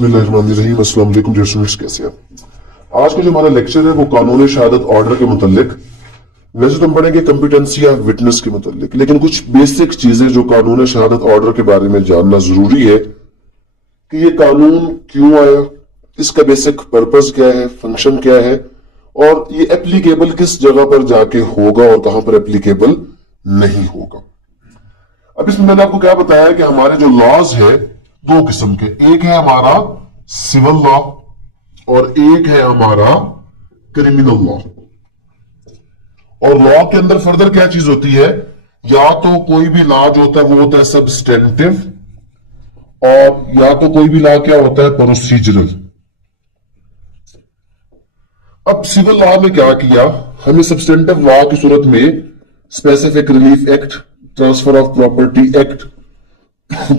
बिस्मिल्लाहिर्रहमानिर्रहीम। अस्सलाम वालेकुम डियर स्टूडेंट्स, कैसे हैं? आज का जो हमारा लेक्चर है वो कानून शहादत ऑर्डर के मुतालिक। वैसे तो हम पढ़ेंगे कम्पिटेंसी ऑफ विटनेस के मुतालिक, लेकिन कुछ बेसिक चीजें जो कानून शहादत ऑर्डर के बारे में जानना जरूरी है कि ये कानून क्यों आया, इसका बेसिक पर्पस क्या है, फंक्शन क्या है, और ये एप्लीकेबल किस जगह पर जाके होगा और कहां पर एप्लीकेबल नहीं होगा। अब इसमें मैंने आपको क्या बताया कि हमारे जो लॉज है दो किस्म के, एक है हमारा सिविल लॉ और एक है हमारा क्रिमिनल लॉ। और लॉ के अंदर फर्दर क्या चीज होती है, या तो कोई भी लॉ जो होता है वो होता है सब्सटेंटिव, और या तो कोई भी लॉ क्या होता है प्रोसीजरल। अब सिविल लॉ में क्या किया, हमें सब्सटेंटिव लॉ की सूरत में specific relief act, transfer of property act,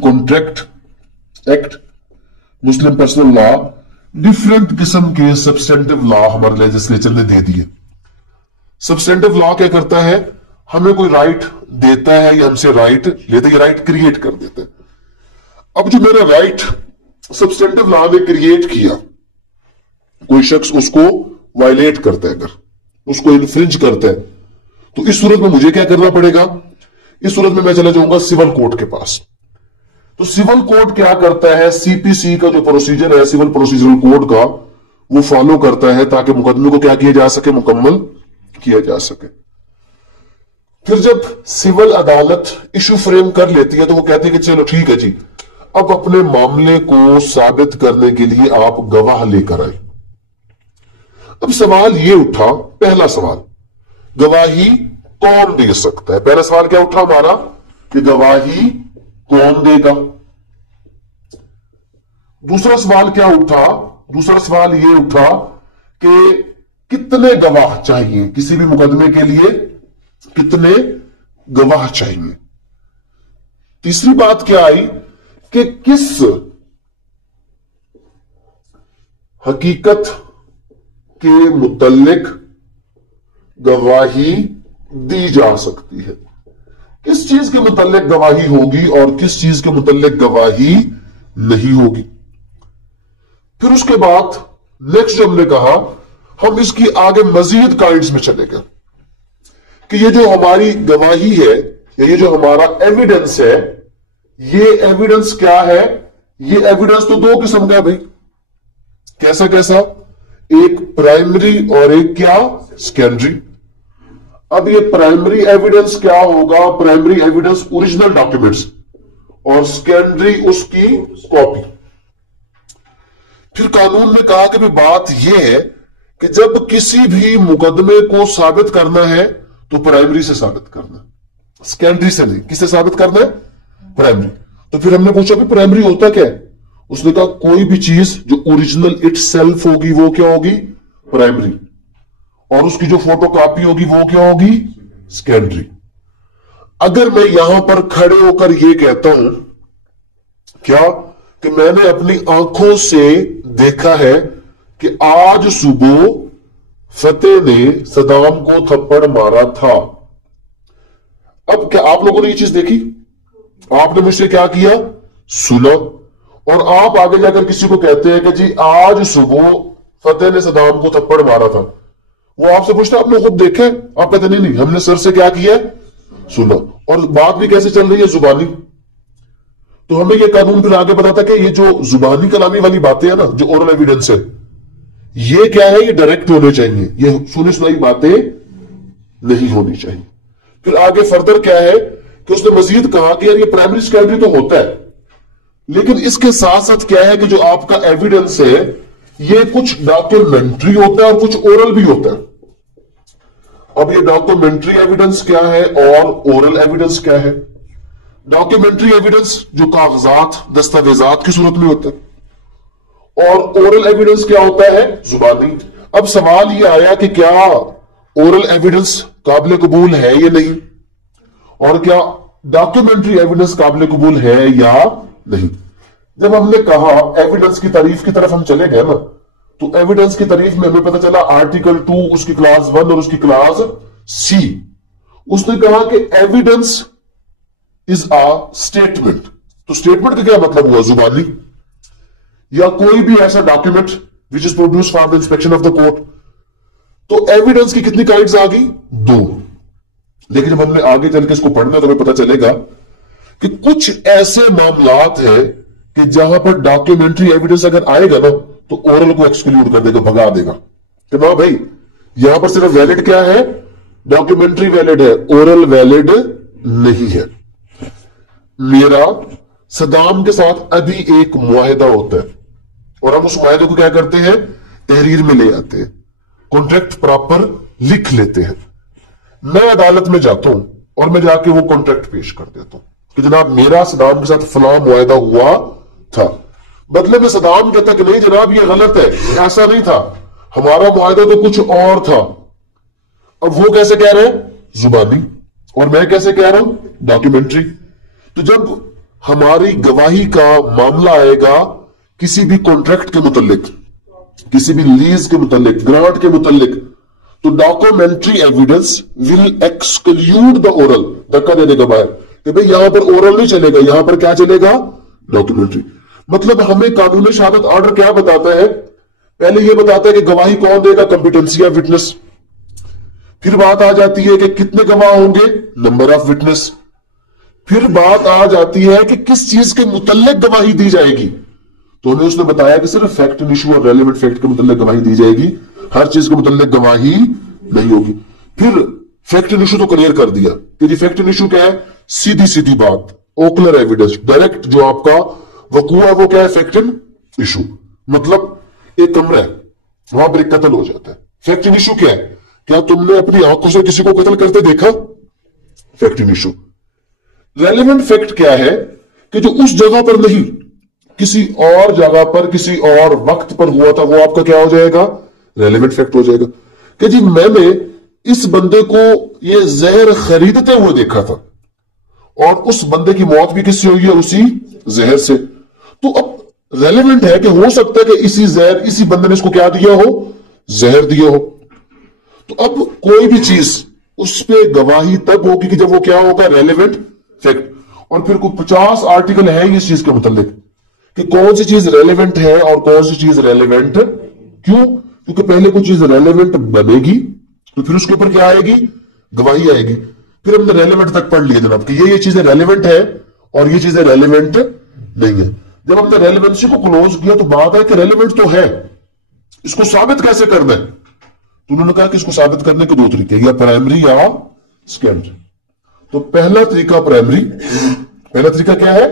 contract act, Muslim personal law, different किस्म के सब्सटेंटिव लॉ हमारे लेजिस्लेचर ने दे दिए। सब्सटेंटिव लॉ क्या करता है, हमें कोई राइट देता है या हमसे राइट लेता है, राइट क्रिएट कर देता है। अब जो मेरा राइट सब्सटेंटिव लॉ ने क्रिएट किया, कोई शख्स उसको वायलेट करता है, अगर उसको इन्फ्रिंज करता है, तो इस सूरत में मुझे क्या करना पड़ेगा, इस सूरत में मैं चला जाऊंगा सिविल कोर्ट के पास। तो सिविल कोर्ट क्या करता है, सीपीसी का जो प्रोसीजर है, सिविल प्रोसीजरल कोड का, वो फॉलो करता है ताकि मुकदमे को क्या किया जा सके, मुकम्मल किया जा सके। फिर जब सिविल अदालत इशू फ्रेम कर लेती है तो वो कहती है कि चलो ठीक है जी, अब अपने मामले को साबित करने के लिए आप गवाह लेकर आए। अब सवाल ये उठा, पहला सवाल, गवाही कौन दे सकता है। पहला सवाल क्या उठा हमारा कि गवाही कौन देगा। दूसरा सवाल क्या उठा, दूसरा सवाल यह उठा कि कितने गवाह चाहिए, किसी भी मुकदमे के लिए कितने गवाह चाहिए। तीसरी बात क्या आई कि किस हकीकत के मुतल्लिक गवाही दी जा सकती है, किस चीज के मुतल्लिक गवाही होगी और किस चीज के मुतल्लिक गवाही नहीं होगी। फिर उसके बाद नेक्स्ट जो हमने कहा, हम इसकी आगे मजीद काइंड्स में चले गए कि ये जो हमारी गवाही है या ये जो हमारा एविडेंस है, ये एविडेंस क्या है। ये एविडेंस तो दो किस्म का है भाई, कैसा कैसा, एक प्राइमरी और एक क्या, सेकेंडरी। अब ये प्राइमरी एविडेंस क्या होगा, प्राइमरी एविडेंस ओरिजिनल डॉक्यूमेंट्स और सेकेंडरी उसकी कॉपी। फिर कानून ने कहा कि भी बात यह है कि जब किसी भी मुकदमे को साबित करना है तो प्राइमरी से साबित करना है, सेकेंडरी से नहीं। किससे साबित करना है, प्राइमरी। तो फिर हमने पूछा कि प्राइमरी होता क्या है, उसने कहा कोई भी चीज जो ओरिजिनल इटसेल्फ होगी वो क्या होगी, प्राइमरी, और उसकी जो फोटो कॉपी होगी वो क्या होगी, सेकेंडरी। अगर मैं यहां पर खड़े होकर यह कहता हूं क्या कि मैंने अपनी आंखों से देखा है कि आज सुबह फतेह ने सदाम को थप्पड़ मारा था। अब क्या आप लोगों ने ये चीज देखी, आपने मुझसे क्या किया, सुना, और आप आगे जाकर किसी को कहते हैं कि जी आज सुबह फतेह ने सदाम को थप्पड़ मारा था। वो आपसे पूछता आपने खुद देखा है, आप कहते नहीं हमने सर से क्या किया, सुना। और बात भी कैसे चल रही है, जुबानी। तो हमें ये कानून फिर आगे बताता कि ये जो जुबानी कलामी वाली बातें हैं ना, जो ओरल एविडेंस है, ये क्या है, ये डायरेक्ट होने चाहिए, ये सुनी सुनाई बातें नहीं होनी चाहिए। फिर आगे फर्दर क्या है कि उसने मजीद कहा कि यार ये प्राइमरी सेकेंडरी तो होता है, लेकिन इसके साथ साथ क्या है कि जो आपका एविडेंस है ये कुछ डॉक्यूमेंट्री होता है और कुछ ओरल भी होता है। अब ये डॉक्यूमेंट्री एविडेंस क्या है और ओरल एविडेंस क्या है। डॉक्यूमेंट्री एविडेंस जो कागजात दस्तावेजात की सूरत में होता है, और ओरल एविडेंस क्या होता है, जुबानी। अब सवाल ये आया कि क्या ओरल एविडेंस काबिल कबूल है या नहीं, और क्या डॉक्यूमेंट्री एविडेंस काबिल कबूल है या नहीं। जब हमने कहा एविडेंस की तारीफ की तरफ हम चले गए ना, तो एविडेंस की तारीफ में हमें पता चला आर्टिकल 2 उसकी क्लास 1 और उसकी क्लास सी, उसने कहा कि एविडेंस इज अ स्टेटमेंट। तो स्टेटमेंट का क्या मतलब हुआ, जुबानी। या कोई भी ऐसा document which is produce for the inspection of the court. तो एविडेंस की कितनी काइंड्स आ गई? 2। लेकिन जब हमने आगे चल के इसको पढ़ना तो हमें पता चलेगा कि कुछ ऐसे मामलात है कि जहां पर डॉक्यूमेंट्री एविडेंस अगर आएगा ना तो ओरल को एक्सक्लूड कर देगा, भगा देगा कि ना भाई यहां पर सिर्फ वैलिड क्या है? डॉक्यूमेंट्री वैलिड है, ओरल वैलिड नहीं है। मेरा सदाम के साथ अभी एक मुआहिदा होता है और हम उस मुआहिदे को क्या करते हैं? तहरीर में ले आते हैं, कॉन्ट्रैक्ट प्रॉपर लिख लेते हैं। मैं अदालत में जाता हूं और मैं जाके वो कॉन्ट्रैक्ट पेश कर देता हूं कि जनाब मेरा सदाम के साथ फलां मुआहिदा हुआ था। बदले में सदाम कहता कि नहीं जनाब ये गलत है, ऐसा नहीं था, हमारा मुआहिदा तो कुछ और था। अब वो कैसे कह रहे हैं? जुबानी। और मैं कैसे कह रहा हूं? डॉक्यूमेंट्री। तो जब हमारी गवाही का मामला आएगा किसी भी कॉन्ट्रैक्ट के मुतालिक, किसी भी लीज के मुतालिक, ग्रांट के मुतालिक, तो documentary evidence will exclude the oral, धक्का दे देगा बाहर कि भाई यहां पर ओरल नहीं चलेगा, यहां पर क्या चलेगा? डॉक्यूमेंट्री। मतलब हमें कानूनी शहादत ऑर्डर क्या बताता है? पहले यह बताता है कि गवाही कौन देगा, कंपिटेंसी ऑफ विटनेस। फिर बात आ जाती है कि कितने गवाह होंगे, नंबर ऑफ विटनेस। फिर बात आ जाती है कि किस चीज के मुतल्लिक गवाही दी जाएगी। तो हमें उसने बताया कि सिर्फ फैक्ट एंड इशू और रेलेवेंट फैक्ट के मुतल्लिक गवाही दी जाएगी, हर चीज के मुतल्लिक गवाही नहीं होगी। फिर फैक्ट एंड इशू तो क्लियर कर दिया कि जी फैक्ट एंड इशू क्या है? सीधी सीधी बात, ओकुलर एविडेंस, डायरेक्ट जो आपका वकूआ है वो क्या है? Fact and issue. मतलब एक कमरा है, वहां पर एक कत्ल हो जाता है, फैक्ट एंड इशू क्या है? क्या तुमने अपनी आंखों से किसी को कत्ल करते देखा? Fact and issue. Relevant fact क्या है? कि जो उस जगह पर नहीं, किसी और जगह पर किसी और वक्त पर हुआ था, वो आपका क्या हो जाएगा? रेलेवेंट फैक्ट हो जाएगा। कि जी मैंने इस बंदे को ये जहर खरीदते हुए देखा था और उस बंदे की मौत भी किससे हुई है? उसी जहर से। तो अब रेलेवेंट है कि हो सकता है कि इसी बंदे ने इसको क्या दिया हो? जहर दिया हो। तो अब कोई भी चीज उस पर गवाही तब होगी कि जब वो क्या होगा? Relevant fact. और फिर कोई 50 आर्टिकल है इस चीज के मुतालिक कि कौन सी चीज रेलेवेंट है और कौन सी चीज रेलेवेंट क्यों? क्योंकि पहले कोई चीज रेलेवेंट बनेगी तो फिर उसके ऊपर क्या आएगी? गवाही आएगी। फिर हमने रेलेवेंट तक पढ़ लिया जनाब कि ये चीजें रेलेवेंट है और ये चीजें रेलेवेंट नहीं है। जब हमने रेलेवेंसी को क्लोज किया तो बात है कि रेलेवेंट तो है, इसको साबित कैसे करना है? तो उन्होंने कहा कि इसको साबित करने के 2 तरीके, या प्राइमरी या सेकेंडरी। तो पहला तरीका प्राइमरी। पहला तरीका क्या है?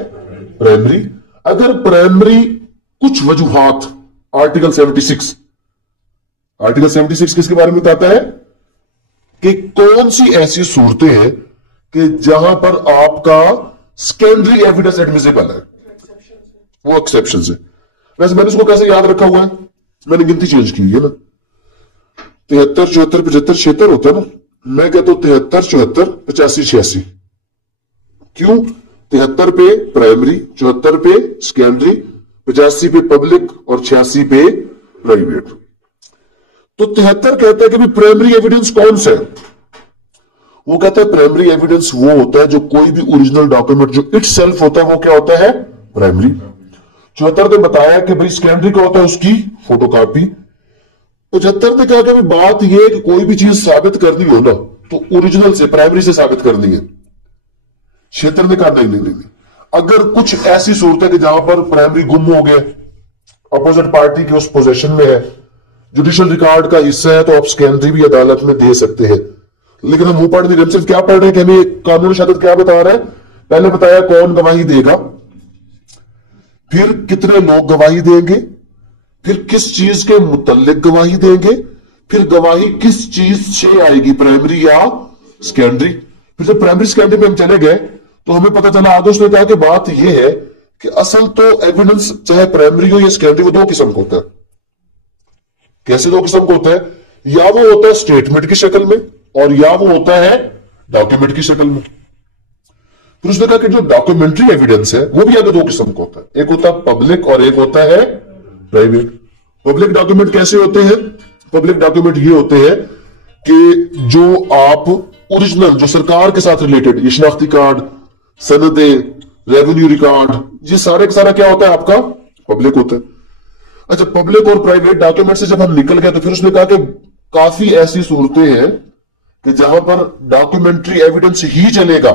प्राइमरी। अगर प्राइमरी कुछ वजूहात, आर्टिकल 76 किसके बारे में बताता है? कि कौन सी ऐसी सूरतें हैं कि जहां पर आपका सेकेंडरी एविडेंस एडमिसिबल है, वो एक्सेप्शन है। वैसे मैंने इसको कैसे याद रखा हुआ है? मैंने गिनती चेंज की है ना, 73, 74, 75, 76 होता है ना। मैं कहता हूं 73, 74, 85, 86। क्यों? 73 पे प्राइमरी, 74 पे सेकेंडरी, 85 पे पब्लिक और 86 पे प्राइवेट। तो 73 कहता है कि प्राइमरी एविडेंस कौन सा है? वो कहता है प्राइमरी एविडेंस वो होता है जो कोई भी ओरिजिनल डॉक्यूमेंट जो इटसेल्फ होता है वो क्या होता है? प्राइमरी। 74 ने बताया कि भाई सेकेंडरी का होता है उसकी फोटोकॉपी। 75 ने कहा कि बात यह है कि कोई भी चीज साबित करनी हो ना तो ओरिजिनल से, प्राइमरी से साबित करनी है। 76 ने कहा नहीं, अगर कुछ ऐसी सूरत है कि जहां पर प्राइमरी गुम हो गए, अपोजिट पार्टी के उस पोजीशन में है, जुडिशियल रिकॉर्ड का हिस्सा है, तो आप सेकेंडरी भी अदालत में दे सकते हैं। लेकिन हम मुंह पढ़ नहीं रहे, सिर्फ क्या पढ़ रहे हैं कि हमें कानूनी शहादत क्या बता रहा है? पहले बताया कौन गवाही देगा, फिर कितने लोग गवाही देंगे, फिर किस चीज के मुतल्लिक गवाही देंगे, फिर गवाही किस चीज से आएगी, प्राइमरी या सेकेंडरी। फिर जब प्राइमरी सेकेंडरी में हम चले गए तो हमें पता चला, आगे उसने कहा कि बात यह है कि असल तो एविडेंस चाहे प्राइमरी हो या सेकेंडरी, वो 2 किस्म का होता है। कैसे 2 किस्म का होता है? या वो होता है स्टेटमेंट की शक्ल में और या वो होता है डॉक्यूमेंट की शक्ल में। फिर उसने कहा कि जो डॉक्यूमेंट्री एविडेंस है वो भी आगे 2 किस्म का होता है, एक होता है पब्लिक और एक होता है प्राइवेट। पब्लिक डॉक्यूमेंट कैसे होते हैं? पब्लिक डॉक्यूमेंट ये होते हैं कि जो आप ओरिजिनल, जो सरकार के साथ रिलेटेड, ये शनाख्ती कार्ड, सनदे, रेवेन्यू रिकॉर्ड, ये सारे का सारा क्या होता है? आपका पब्लिक होता है। अच्छा, पब्लिक और प्राइवेट डॉक्यूमेंट से जब हम निकल गए तो फिर उसने कहा कि काफी ऐसी सूरतें हैं कि जहां पर डॉक्यूमेंट्री एविडेंस ही चलेगा,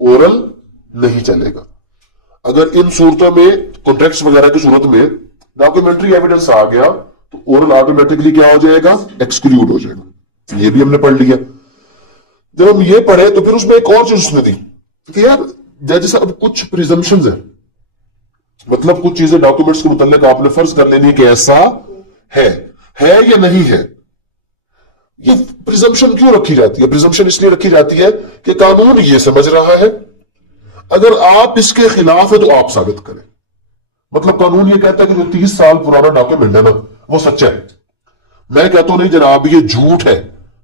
ओरल नहीं चलेगा। अगर इन सूरतों में कॉन्ट्रैक्ट्स वगैरह की सूरत में डॉक्यूमेंट्री एविडेंस आ गया तो ओरल ऑटोमेटिकली क्या हो जाएगा, एक्सक्लूड हो जाएगा। ये भी हमने पढ़ लिया। जब हम ये पढ़े तो फिर उसमें एक और चीज उसने दी कि यार जज साहब कुछ प्रिजम्पशंस है, मतलब कुछ चीजें डॉक्यूमेंट्स के मुताल्लिक आपने फर्ज कर लेनी कि ऐसा है या नहीं है। ये प्रिजम्पशन क्यों रखी जाती है? प्रिजम्पशन इसलिए रखी जाती है कि कानून ये समझ रहा है, अगर आप इसके खिलाफ है तो आप साबित करें। मतलब कानून ये कहता है कि जो 30 साल पुराना डॉक्यूमेंट है ना वो सच्चा है। मैं कहता हूं नहीं जनाब ये झूठ है,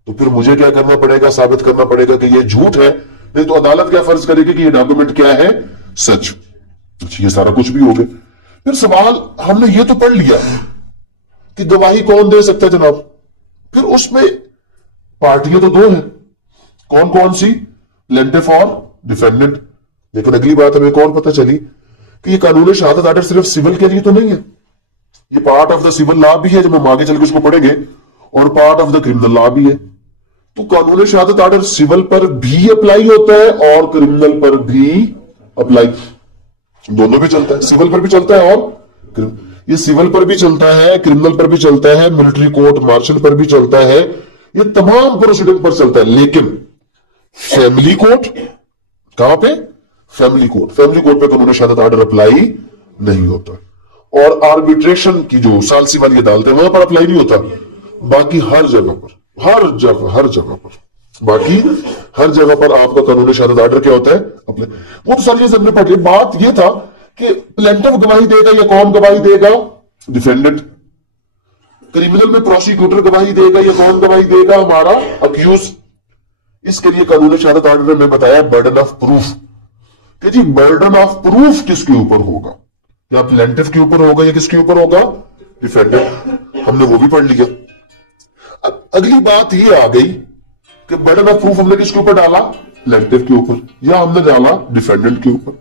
तो फिर मुझे क्या करना पड़ेगा, साबित करना पड़ेगा कि ये झूठ है, नहीं तो अदालत क्या फर्ज करेगी कि ये डॉक्यूमेंट क्या है, सच। ये सारा कुछ भी हो गया। फिर सवाल हमने ये तो पढ़ लिया कि गवाही कौन दे सकता है जनाब। फिर उसमें पार्टियां तो दो हैं, कौन कौन सी, प्लेंटिफ और डिफेंडेंट। लेकिन अगली बात हमें कौन पता चली कि ये कानून शहादत आर्डर सिर्फ सिविल के लिए तो नहीं है, ये part of the civil law भी है, जब हम आगे चल के उसको पढ़ेंगे, और part of the criminal law भी है। तो कानून शहादत आर्डर सिविल पर भी अप्लाई होता है और क्रिमिनल पर भी अप्लाई, दोनों भी चलता है। सिविल पर भी चलता है और ये सिविल पर भी चलता है, क्रिमिनल पर भी चलता है, मिलिट्री कोर्ट मार्शल पर भी चलता है, ये तमाम प्रोसीडिंग पर चलता है। लेकिन फैमिली कोर्ट कहां पे, फैमिली कोर्ट पे कानून शहादत आर्डर अप्लाई नहीं होता। और आर्बिट्रेशन की जो सालसी वाली अदालत है वहां पर अप्लाई नहीं होता। बाकी हर जगह पर बाकी हर जगह पर आपका कानून शहादत आर्डर क्या होता है, अप्लाई। वो तो सारी चीजें हमने पढ़ ली। बात ये था कि प्लेंटिफ गवाही देगा या कौन गवाही देगा, डिफेंडेंट। क्रिमिनल में प्रोसिक्यूटर गवाही देगा या कौन गवाही देगा, हमारा अक्यूज। इसके लिए कानून शहादत आर्डर में बताया बर्डन ऑफ प्रूफ, कि जी बर्डन ऑफ प्रूफ किसके ऊपर होगा, या प्लेंटिफ के ऊपर होगा या किसके ऊपर होगा, डिफेंडेंट। हमने वो भी पढ़ लिया। अब अगली बात ये आ गई कि बर्डन ऑफ प्रूफ हमने किसके ऊपर डाला, प्लेंटिफ के ऊपर, या हमने डाला डिफेंडेंट के ऊपर।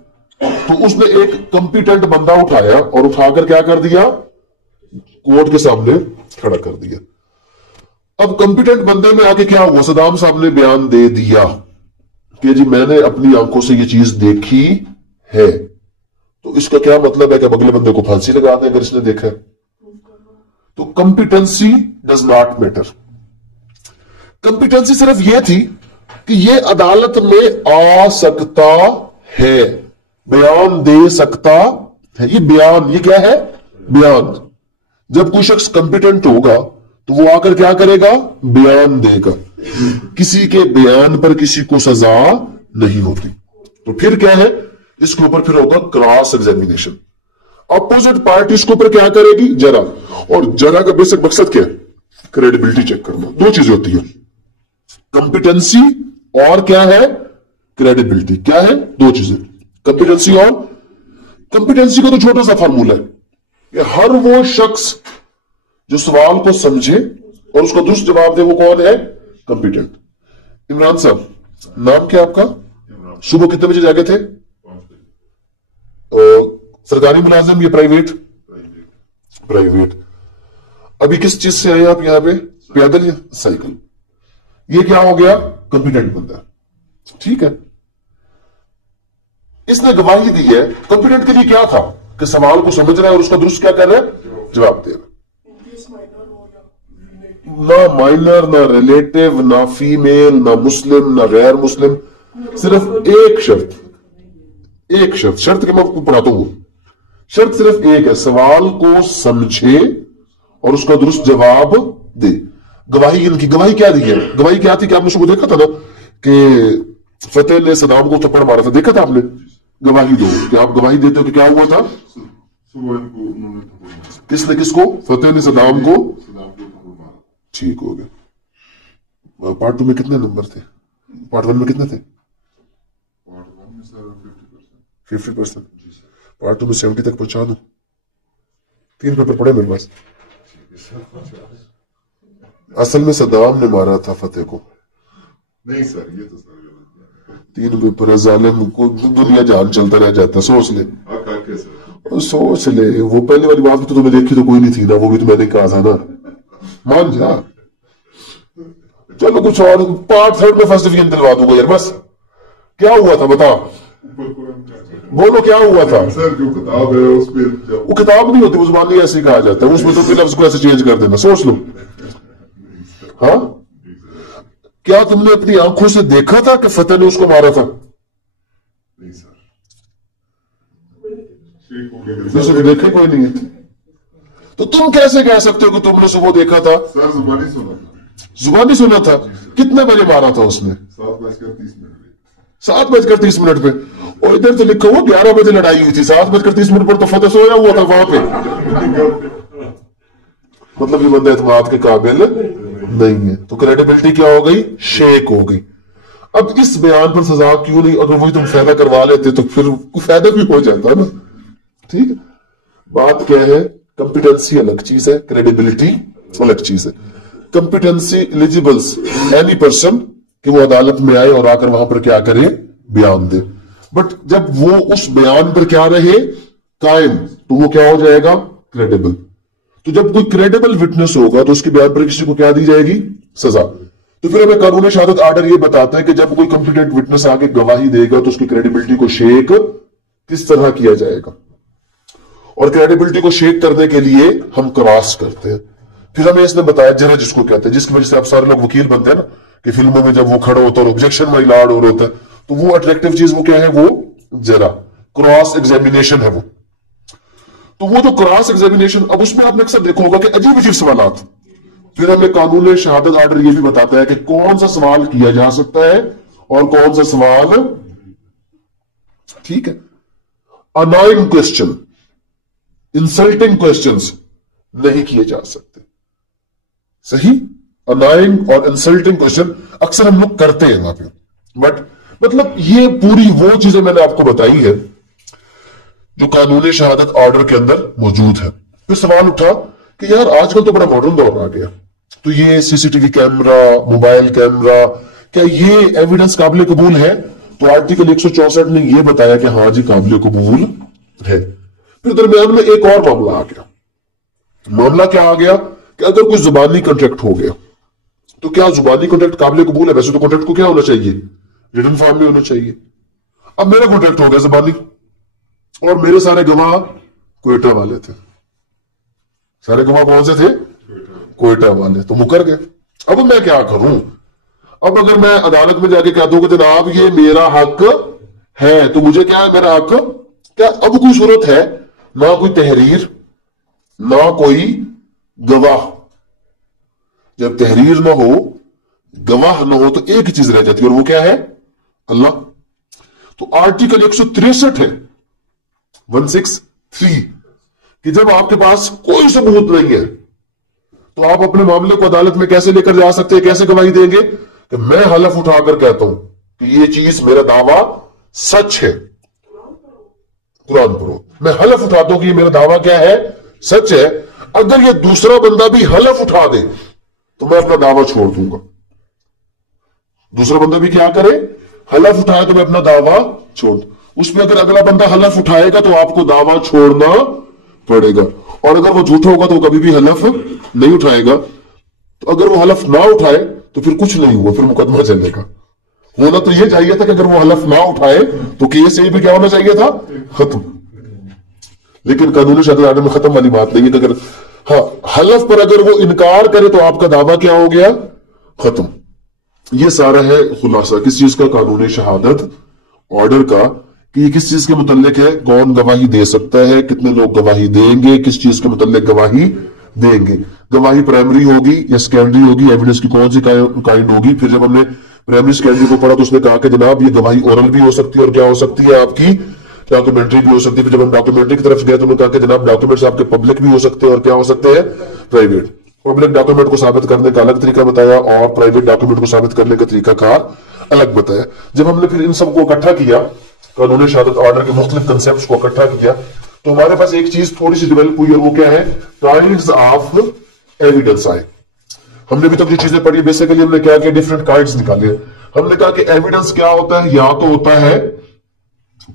तो उसने एक कंपिटेंट बंदा उठाया और उठाकर क्या कर दिया, कोर्ट के सामने खड़ा कर दिया। अब कंपिटेंट बंदे में आके क्या हुआ, सदाम साहब ने बयान दे दिया कि जी मैंने अपनी आंखों से ये चीज देखी है। तो इसका क्या मतलब है कि अगले बंदे को फांसी लगा दें अगर इसने देखा है। तो competency does not matter. Competency सिर्फ यह थी कि ये अदालत में आ सकता है, बयान दे सकता है। ये बयान, ये क्या है, बयान। जब कोई शख्स कंपिटेंट होगा तो वो आकर क्या करेगा, बयान देगा। किसी के बयान पर किसी को सजा नहीं होती। तो फिर क्या है, इसके ऊपर फिर होगा क्रॉस एग्जामिनेशन। अपोजिट पार्टी इसके ऊपर क्या करेगी, जरा। और जरा का बेसिक मकसद क्या है, क्रेडिबिलिटी चेक करना। दो चीजें होती है, कंपिटेंसी और क्या है, क्रेडिबिलिटी। क्या है, दो चीजें, कंपिटेंसी और। कंपिटेंसी का तो छोटा सा फार्मूला है कि हर वो शख्स जो सवाल को समझे और उसका दुरुस्त जवाब दे, वो कौन है, कंपिटेंट। इमरान साहब, नाम क्या आपका, सुबह कितने बजे जागे थे, सरकारी मुलाजिम या प्राइवेट, प्राइवेट। अभी किस चीज से आए आप यहां पे, पैदल या साइकिल। ये क्या हो गया, कंपिटेंट बंदा, ठीक है। इसने गवाही दी है। कंपिटेंट के लिए क्या था कि सवाल को समझ रहा है और उसका दुरुस्त क्या कर रहा है, जवाब दे रहा है। ना माइनर, ना रिलेटिव, ना फीमेल, ना मुस्लिम, ना गैर मुस्लिम। सिर्फ एक शर्त, एक शर्त, शर्त के मैं पढ़ाता हूं। शर्त सिर्फ एक है, सवाल को समझे और उसका दुरुस्त जवाब दे। गवाही, इनकी गवाही क्या दी है, गवाही क्या थी कि आपने सुबह देखा था ना कि फतेह ने सदाम को थप्पड़ मारा था, देखा था आपने। गवाही दो कि आप गवाही देते हो कि क्या हुआ था, किसने किसको, फतेह ने सदाम को। ठीक हो गया। पार्ट 2 में कितने नंबर थे, पार्ट 1 में कितने थे, 50%। पार्ट 2 में 70 तक पहुंचा दूं। 3 पेपर पड़े मेरे पास। असल में सदाम ने मारा था फतेह को, नहीं सर, ये तो सर 3 पेपर जालिम को दुनिया जान चलता रह जाता, सोच ले। सोच ले, वो पहली वाली बात भी तो तुमने देखी तो कोई नहीं थी ना, वो भी तो मैंने कहा था ना, मान जा। चलो कुछ और, पार्ट 3 में फर्स्ट डिवीजन दिलवा दूंगा यार, बस। क्या हुआ था बता, बोलो क्या हुआ था। सर जो किताब है उसमें, वो किताब नहीं होती, जुबानी ऐसे कहा जाता है, उसमें तो फिर लफ्ज को ऐसे चेंज कर देना, सोच लो। हाँ, क्या तुमने अपनी आंखों से देखा था कि फतेह ने उसको मारा था? नहीं सर, शेख हो गया वैसे तो देखे कोई नहीं है, तो तुम कैसे कह सकते हो कि तुमने सुबह देखा था? सर, जुबानी सुना था। जुबानी सुना था? कितने बजे मारा था उसने? 7:30 पे। और इधर तो लिखा हुआ 11 बजे लड़ाई हुई थी, 7:30 पर तो फतेह सोया हुआ था वहां पे। मतलब ये बंदा एतमाद के काबिल नहीं है, तो क्रेडिबिलिटी क्या हो गई? शेक हो गई। अब इस बयान पर सजा क्यों नहीं? अगर वही तुम फायदा करवा लेते तो फिर फायदा भी हो जाता ना, ठीक है। बात क्या है, कंपिटेंसी अलग चीज है, क्रेडिबिलिटी अलग चीज है। कंपिटेंसी एलिजिबल्स एनी पर्सन कि वो अदालत में आए और आकर वहां पर क्या करे? बयान दे। बट जब वो उस बयान पर क्या रहे? कायम, तो वो क्या हो जाएगा? क्रेडिबल। तो जब कोई क्रेडिबल विटनेस होगा तो उसके बयान पर किसी को क्या दी जाएगी? सजा। तो फिर हमें कानून शहादत आर्डर ये बताता है कि जब कोई कंपिटेंट विटनेस आके गवाही देगा तो उसकी क्रेडिबिलिटी को शेक किस तरह किया जाएगा। और क्रेडिबिलिटी को शेक करने के लिए हम क्रॉस करते हैं। फिर हमें इसने बताया जरा, जिसको कहते हैं, जिसकी वजह से आप सारे लोग वकील बनते हैं ना, कि फिल्मों में जब वो खड़ा होता है और ऑब्जेक्शन माई लॉर्ड और होता है, तो वो अट्रैक्टिव चीज वो क्या है? वो जरा क्रॉस एग्जामिनेशन है वो। तो वो जो क्रॉस एग्जामिनेशन, अब उसमें आपने अक्सर देखा होगा कि अजीब अजीब सवाल। फिर हमें कानून शहादत आर्डर ये भी बताता है कि कौन सा सवाल किया जा सकता है और कौन सा सवाल, ठीक है, अनोइंग क्वेश्चन, इंसल्टिंग क्वेश्चंस नहीं किए जा सकते। सही, अनोइंग और इंसल्टिंग क्वेश्चन अक्सर हम लोग करते हैं वहां पे, बट मतलब ये पूरी वो चीजें मैंने आपको बताई है जो कानूनी शहादत ऑर्डर के अंदर मौजूद है। फिर सवाल उठा कि यार आजकल तो बड़ा मॉडर्न दौर आ गया, तो ये सीसीटीवी कैमरा, मोबाइल कैमरा, क्या ये एविडेंस काबिल कबूल है? तो आर्टिकल 164 ने यह बताया कि हाँ जी काबिल कबूल है। फिर दरमियान में एक और मामला आ गया। मामला क्या आ गया कि अगर कोई जुबानी कॉन्ट्रैक्ट हो गया तो क्या जुबानी कॉन्ट्रैक्ट काबिल कबूल है? वैसे तो कॉन्ट्रैक्ट को क्या होना चाहिए? रिटन फॉर्म में होना चाहिए। अब मेरा कॉन्ट्रैक्ट हो गया जुबानी और मेरे सारे गवाह क्वेटा वाले थे। सारे गवाह कौन से थे? क्वेटा वाले। तो मुकर गए। अब मैं क्या करूं? अब अगर मैं अदालत में जाके कह दूं कि जनाब ये मेरा हक है, तो मुझे क्या है? मेरा हक क्या? अब कोई सूरत है ना कोई तहरीर ना कोई गवाह। जब तहरीर ना हो, गवाह ना हो, तो एक ही चीज रह जाती है और वो क्या है? अल्लाह। तो आर्टिकल 163 है, 163, कि जब आपके पास कोई सबूत नहीं है तो आप अपने मामले को अदालत में कैसे लेकर जा सकते हैं? कैसे गवाही देंगे? कि मैं हलफ उठाकर कहता हूं कि ये चीज, मेरा दावा सच है। कुरान पढ़ो। मैं हलफ उठाता हूं कि ये मेरा दावा क्या है? सच है। अगर ये दूसरा बंदा भी हलफ उठा दे तो मैं अपना दावा छोड़ दूंगा। दूसरा बंदा भी क्या करे? हलफ उठाए तो मैं अपना दावा छोड़ दूं। उसमें अगर अगला बंदा हलफ उठाएगा तो आपको दावा छोड़ना पड़ेगा, और अगर वो झूठा होगा तो वो कभी भी हलफ नहीं उठाएगा। तो अगर वो हलफ ना उठाए तो फिर कुछ नहीं हुआ, फिर मुकदमा चलेगा। होना तो ये चाहिए था कि अगर वो हलफ ना उठाए तो केस यही पे क्या होना चाहिए था? खत्म। लेकिन कानूनी शहादत आर्डर में खत्म वाली बात नहीं है कि अगर हलफ पर अगर वो इनकार करे तो आपका दावा क्या हो गया? खत्म। ये सारा है खुलासा किस चीज का? कानूनी शहादत ऑर्डर का, कि ये किस चीज के मुतल्लिक है, कौन गवाही दे सकता है, कितने लोग गवाही देंगे, किस चीज के मुतल्लिक गवाही देंगे। गवाही प्राइमरी होगी या सेकेंडरी होगी, एविडेंस की कौन सी काइंड होगी। फिर जब हमने प्राइमरी सेकेंडरी को पढ़ा तो उसने कहा कि जनाब ये गवाही ओरल भी हो सकती है और क्या हो सकती है? आपकी डॉक्यूमेंट्री भी हो सकती है। फिर जब हम डॉक्यूमेंट्री की तरफ गए तो उन्होंने कहा कि जनाब डॉक्यूमेंट्स आपके पब्लिक भी हो सकते हैं और क्या हो सकते हैं? प्राइवेट। पब्लिक डॉक्यूमेंट को साबित करने का अलग तरीका बताया और प्राइवेट डॉक्यूमेंट को साबित करने का तरीका कार अलग बताया। जब हमने फिर इन सबको इकट्ठा किया, कानूनी शहादत ऑर्डर के मुख्तलिफ कंसेप्ट को इकट्ठा किया, तो हमारे पास एक चीज थोड़ी सी डेवलप हुई और वो क्या है? काइंड्स ऑफ एविडेंस आए। हमने भी तब जो चीजें पढ़ी बेसिकली हमने क्या किया? डिफरेंट काइंड्स निकाले। हमने कहा कि एविडेंस क्या होता है? या तो होता है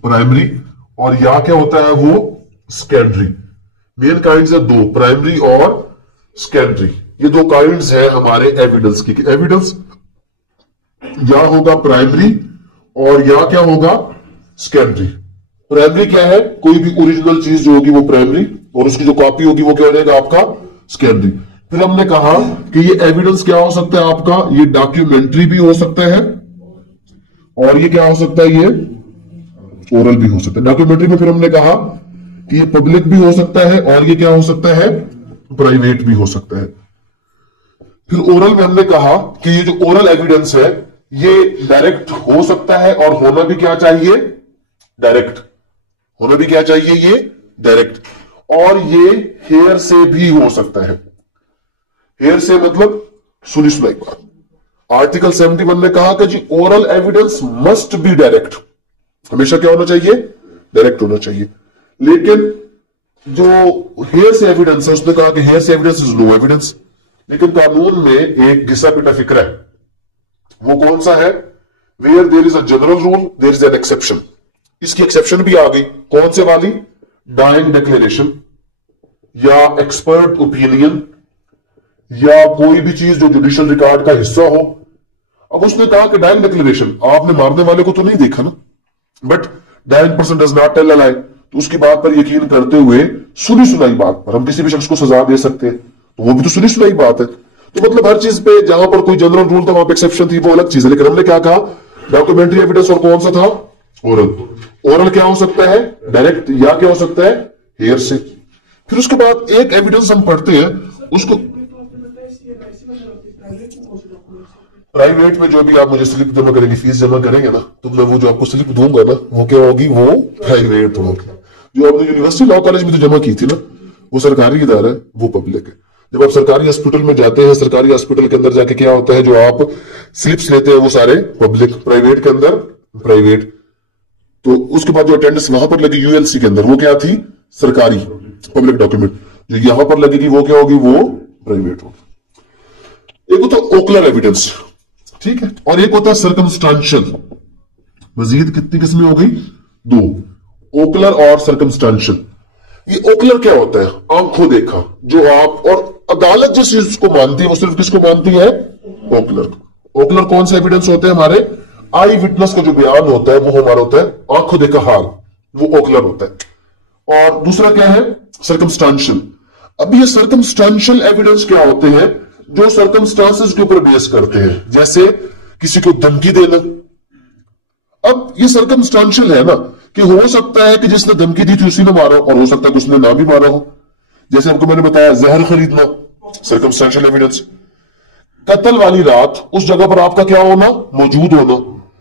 प्राइमरी और या क्या होता है? वो सेकेंडरी। मेन काइंड्स है दो, प्राइमरी और सेकेंडरी। ये दो काइंड्स हैं हमारे एविडेंस की। एविडेंस या होगा प्राइमरी और या क्या होगा सेकेंडरी। प्राइमरी क्या है, कोई भी ओरिजिनल चीज जो होगी वो प्राइमरी, और उसकी जो कॉपी होगी वो क्या हो जाएगा आपका सेकेंडरी। फिर हमने कहा कि ये एविडेंस क्या हो सकता है आपका, ये डॉक्यूमेंट्री भी हो सकता है और ये क्या हो सकता है, ये ओरल भी हो सकता है। डॉक्यूमेंट्री में फिर हमने कहा कि ये पब्लिक भी हो सकता है और ये क्या हो सकता है, प्राइवेट भी हो सकता है। फिर ओरल में हमने कहा कि ये जो ओरल एविडेंस है ये डायरेक्ट हो सकता है और होना भी क्या चाहिए, डायरेक्ट। होना भी क्या चाहिए, ये डायरेक्ट। और ये हेयर से भी हो सकता है। हेयर से मतलब सुनी सुनाई बात। आर्टिकल 71 ने कहा कि जी oral evidence must be direct, हमेशा क्या होना चाहिए, डायरेक्ट होना चाहिए। लेकिन जो हेयर से एविडेंस है उसने कहा कि हेयर से एविडेंस इज नो एविडेंस। लेकिन कानून में एक घिसा पिटा फिक्र है, वो कौन सा है, where there is a general rule there is an exception. इसकी एक्सेप्शन भी आ गई, कौन से वाली, डाइंग डिक्लेरेशन या एक्सपर्ट ओपिनियन या कोई भी चीज जो जुडिशियल रिकॉर्ड का हिस्सा हो। अब उसने कहा कि डाइंग डिक्लेरेशन, आपने मारने वाले को तो नहीं देखा ना, but dying person does not tell a lie, तो उसकी बात पर यकीन करते हुए सुनी सुनाई बात पर हम किसी भी शख्स को सजा दे सकते हैं, तो वो भी तो सुनी सुनाई बात है। तो मतलब हर चीज पे जहां पर कोई जनरल रूल था वहां पे एक्सेप्शन थी, वो अलग चीज है। लेकिन हमने क्या कहा, डॉक्यूमेंट्री एविडेंस और कौन सा था, ओरल। ओरल क्या हो सकता है, डायरेक्ट, या क्या हो सकता है, हेयर से। फिर उसके बाद एक एविडेंस हम पढ़ते हैं, उसको प्राइवेट में जो भी आप मुझे स्लिप जमा करेंगे, फीस जमा करेंगे ना, तो मैं वो जो आपको स्लिप दूंगा ना वो क्या होगी, वो प्राइवेट होगी। जो आपने यूनिवर्सिटी लॉ कॉलेज में तो जमा की थी ना, वो सरकारी इदारा है, वो पब्लिक है। जब आप सरकारी हॉस्पिटल में जाते हैं, सरकारी हॉस्पिटल के अंदर जाके क्या होता है, जो आप स्लिप्स लेते हैं वो सारे पब्लिक, प्राइवेट के अंदर प्राइवेट। तो उसके बाद जो अटेंडेंस वहां पर लगी यूएलसी के अंदर, वो क्या थी, सरकारी पब्लिक डॉक्यूमेंट। जो यहां पर लगेगी वो क्या होगी, वो प्राइवेट होगी। एक होता है ओकुलर एविडेंस, ठीक है, और एक होता है सर्कमस्टांशियल। मजीद कितनी किस्में हो गई, दो, ओकुलर और सर्कमस्टांशियल। ये ओकुलर क्या होता है, आंखों देखा, जो आप, और अदालत जिस चीज को मानती है वो सिर्फ किसको मानती है, ओकुलर। ओकुलर कौन से एविडेंस होते हैं हमारे, आई विटनेस का जो बयान होता है वो हमारा होता है आंखों देखा हाल, वो ओकुलर होता है। और दूसरा क्या है, सर्कमस्टांशियल। अब ये सर्कमस्टांशियल एविडेंस क्या होते हैं, जो सर्कमस्टांसेस के ऊपर बेस करते हैं, जैसे किसी को धमकी देना। अब ये सर्कमस्टांशियल है ना, कि हो सकता है कि जिसने धमकी दी थी उसी ने मारा हो, और हो सकता है कि उसने ना भी मारा हो। जैसे आपको मैंने बताया जहर खरीदना, सर्कमस्टांशियल एविडेंस। कत्ल वाली रात उस जगह पर आपका क्या होना, मौजूद होना,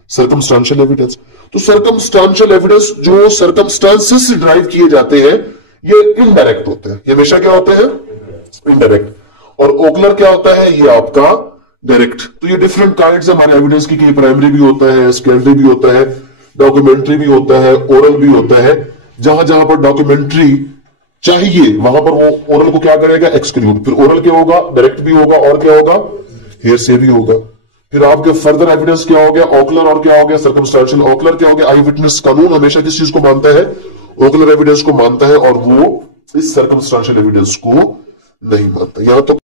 सर्कमस्टांशियल एविडेंस। तो सर्कमस्टांशियल एविडेंस जो सर्कमस्टांसेस से ड्राइव किए जाते हैं ये इनडायरेक्ट होते हैं, ये हमेशा क्या होते हैं, इनडायरेक्ट। और ओकुलर क्या होता है, ये आपका डायरेक्ट। तो ये डिफरेंट काइंड्स है हमारे एविडेंस की, प्राइमरी भी होता है, सेकेंडरी भी होता है, डॉक्यूमेंट्री भी होता है, ओरल भी होता है। जहां जहां पर डॉक्यूमेंट्री चाहिए वहां पर वो ओरल को क्या करेगा, एक्सक्लूड। फिर ओरल क्या होगा, डायरेक्ट भी होगा, और क्या होगा, हेयर से भी होगा। फिर आपके फर्दर एविडेंस क्या हो गया, ओकुलर, और क्या हो गया, सर्कमस्टांशियल। ओकुलर क्या हो गया, आई विटनेस। कानून हमेशा किस चीज को मानता है, ओकुलर एविडेंस को मानता है, और वो इस सर्कमस्टांशियल एविडेंस को नहीं मानता। यहां तो